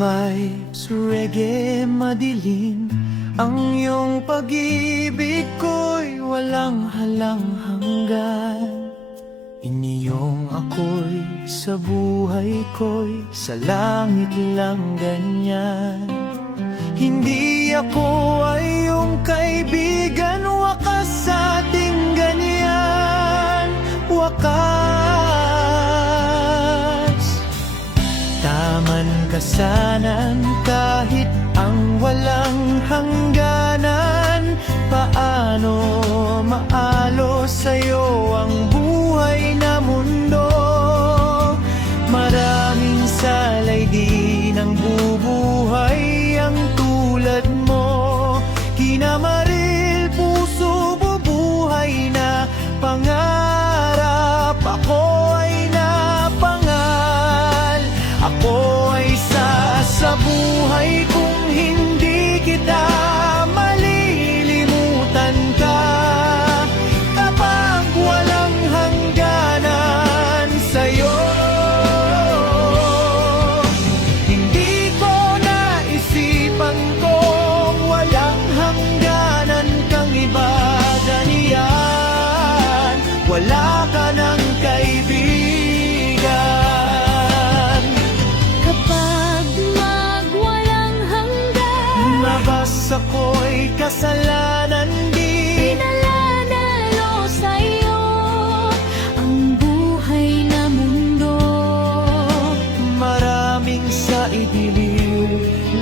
vibes, reggae madilim. Ang iyong pag-ibig ko'y walang halang hanggan. Iniyong ako'y sa buhay ko'y sa langit lang ganyan. Hindi ako ay iyong kaibigan, wakas sa ating ganyan. Wakas, taman kasanan kahit ang walang hangganan. Paano maalo sa'yo ang buhay na mundo? Maraming salay di nang bubuhay ang tulad mo. Kinamaril puso bubuhay na pangarap. Ako ay napangal, ako ay sa buhay kung hindi kita malilimutan ka. Kapag walang hangganan sa'yo, hindi ko naisipan kung walang hangganan kang iba. Ganyan, wala ka ng kaibigan. Kapag magwalang hanggan, Mabas ako'y kasalanan din. pinalalalo sa'yo ang buhay na mundo. Maraming sa idiliw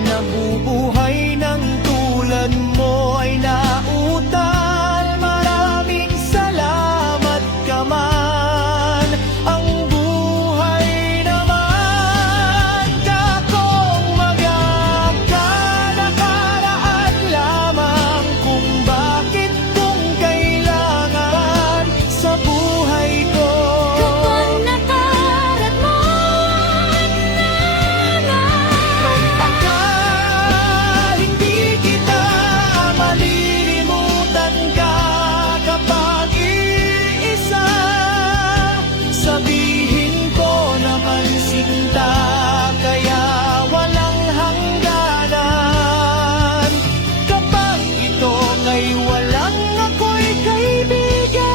nabubuhay ng tulad mo ay nautal. Maraming salamat ka man. Ang buhay naman kakong magkakanakaraan lamang kung bakit kung kailangan sa buhay ko. Kapag nakarat mo Hindi kita malilimutan ka. Kapag iisa, sabihin ko naman sinta, kaya walang hangganan. Kapag ito ngay walang ako'y kaibigan,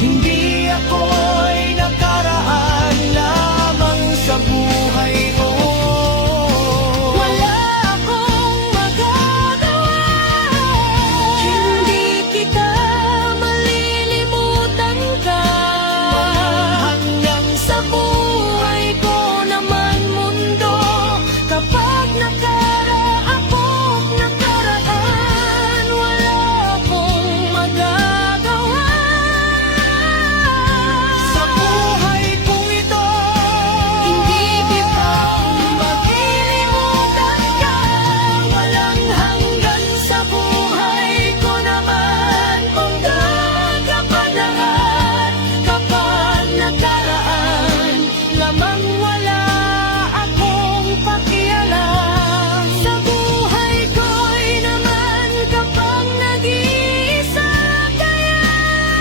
hindi ako'y nakaraan lamang sa buhay ko. wala akong magagawa. Hindi kita malilimutan ka. Hanggang Sa buhay ko naman mundo, kapag nakaraan, wala akong magagawa. sa buhay kong ito, Hindi kita malilimutan ka. Walang hanggan sa buhay ko naman mundo. Kapag nakaraan, lamang wala akong pakialam. Sa buhay ko'y naman kapag nag-iisa kaya,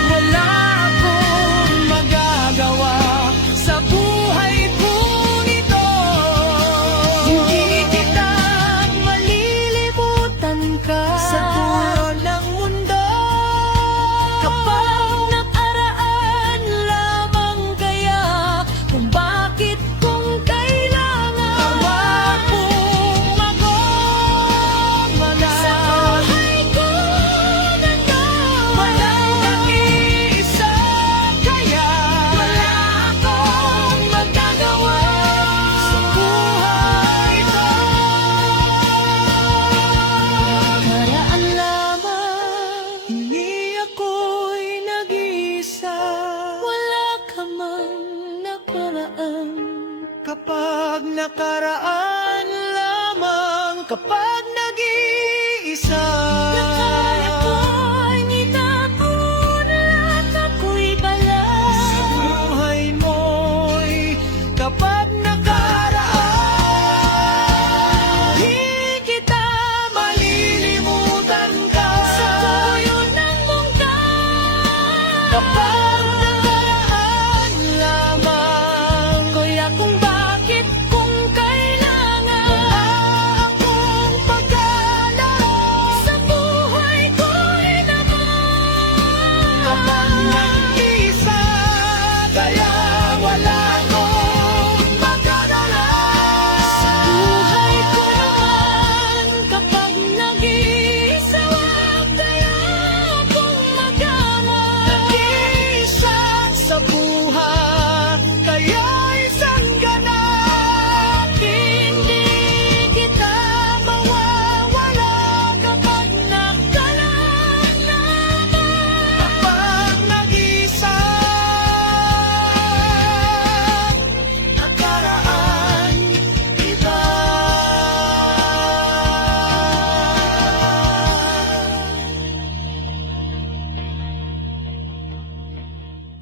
wala akong magagawa sa buhay kong ito. hindi kita malilimutan ka. Sa dulo ng mundo, Kapag nakaraan lamang kaya, kung bakit kung kailangan, tawag mong ako mana. sa buhay ko na Walang nag-iisa, kaya wala akong magagawa. sa buhay ito. Nakaraan lamang, Hindi ako'y nag-iisa. wala ka mang nakaraan. Kapag nakaraan lamang, kapag